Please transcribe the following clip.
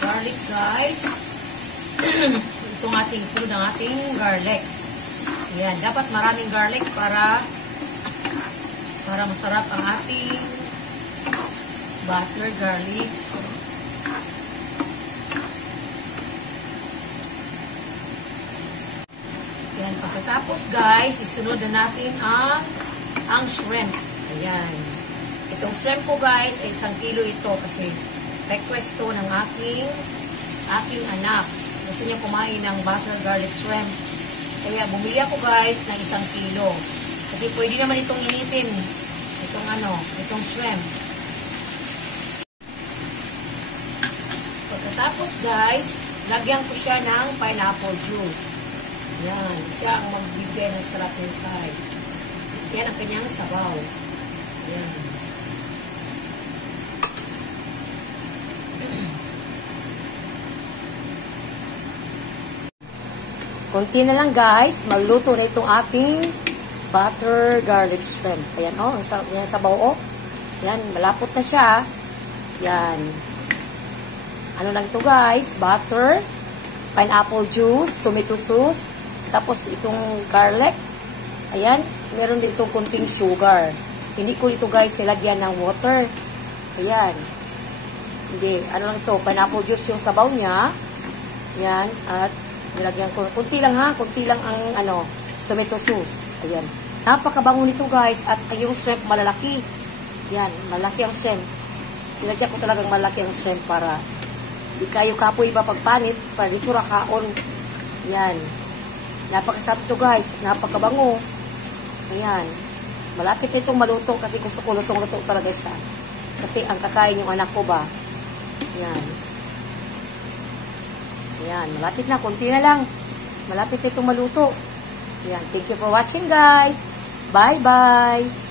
garlic, guys. Itong ating sunod ng ating garlic. Ayan, dapat maraming garlic para masarap ang ating butter garlic. Ayan, pagkatapos guys, isunod na natin ang shrimp. Ayan. Itong shrimp ko guys, ay 1 kilo ito kasi request to ng aking anak. Gusto niya kumain ng butter garlic shrimp. Kaya bumili ako guys ng 1 kilo. Kasi pwede naman itong initin. Itong shrimp. Pagkatapos guys, lagyan ko siya ng pineapple juice. Yan. Siya ang magbigay ng sarap ng guys. Yan ang kanyang sabaw. Yan. Konti na lang guys, magluto na itong ating butter garlic shrimp. Ayan o, yan sabaw o. Yan, malapot na siya. Yan. Ano lang ito guys, butter, pineapple juice, tomato sauce, tapos itong garlic. Ayan, meron din itong kunting sugar. Hindi ko ito guys nilagyan ng water. Ayan. Hindi, ano lang ito, pineapple juice yung sabaw niya. Ayan, at nilagyan ko, kunti lang ha, kunti lang ang tomato sauce. Ayan. Napakabango nito guys, at yung shrimp malalaki. Ayan, malaki ang shrimp. Sinadya ko talagang malaki ang shrimp para di kayo kapoy pa pagpanit, para di tsura kaon. Ayan. Napakasarap ito guys, napakabango. Ayan. Malapit itong maluto kasi gusto ko lutong-luto talaga siya. Kasi ang kakain yung anak ko ba. Ayan. Ayan, malapit na, konti na lang. Malapit itong maluto. Ayan, thank you for watching guys. Bye-bye.